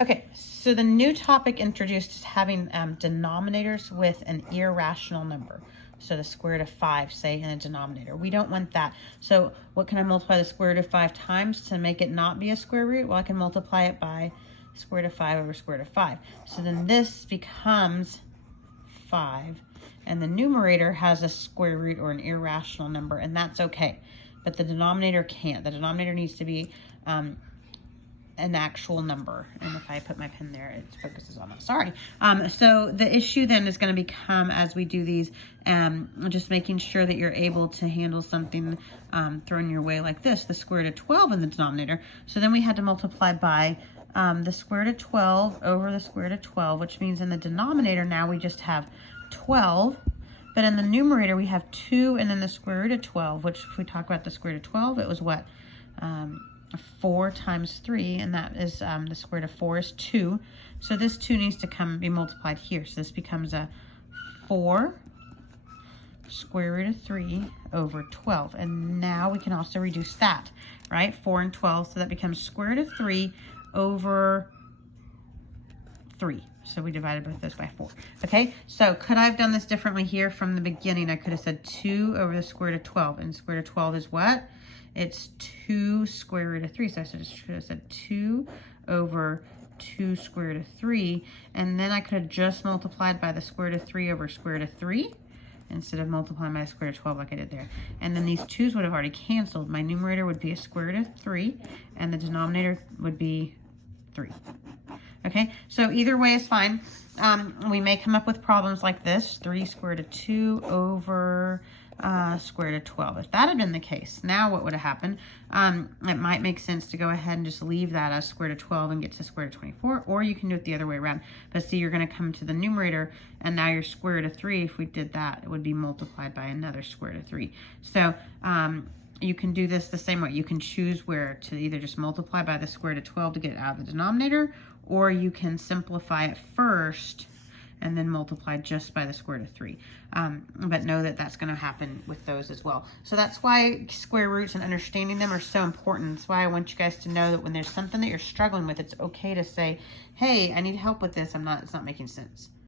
Okay, so the new topic introduced is having denominators with an irrational number. So the square root of 5, say, in a denominator. We don't want that. So what can I multiply the square root of 5 times to make it not be a square root? Well, I can multiply it by square root of 5 over square root of 5. So then this becomes 5. And the numerator has a square root or an irrational number, and that's okay. But the denominator can't. The denominator needs to be an actual number. And if I put my pen there, it focuses on that. Sorry. So the issue then is going to become, as we do these, just making sure that you're able to handle something thrown your way like this, the square root of 12 in the denominator. So then we had to multiply by the square root of 12 over the square root of 12, which means in the denominator now we just have 12. But in the numerator, we have 2 and then the square root of 12, which if we talk about the square root of 12, it was what? 4 times 3, and that is the square root of 4 is 2. So this 2 needs to be multiplied here. So this becomes a 4 square root of 3 over 12. And now we can also reduce that, right? 4 and 12, so that becomes square root of 3 over 3. So we divided both those by 4. Okay, so could I have done this differently here from the beginning? I could have said 2 over the square root of 12. And square root of 12 is what? It's 2 square root of 3. So I should have said 2 over 2 square root of 3. And then I could have just multiplied by the square root of 3 over square root of 3 instead of multiplying by the square root of 12 like I did there. And then these 2's would have already canceled. My numerator would be a square root of 3, and the denominator would be 3. Okay, so either way is fine. We may come up with problems like this, 3 square root of 2 over square root of 12. If that had been the case, now what would have happened? It might make sense to go ahead and just leave that as square root of 12 and get to square root of 24, or you can do it the other way around. But see, you're going to come to the numerator, and now your square root of 3, if we did that, it would be multiplied by another square root of 3. So you can do this the same way. You can choose where to either just multiply by the square root of 12 to get it out of the denominator, or you can simplify it first and then multiply just by the square root of 3. But know that that's going to happen with those as well. So that's why square roots and understanding them are so important. That's why I want you guys to know that when there's something that you're struggling with, it's okay to say, hey, I need help with this. It's not making sense.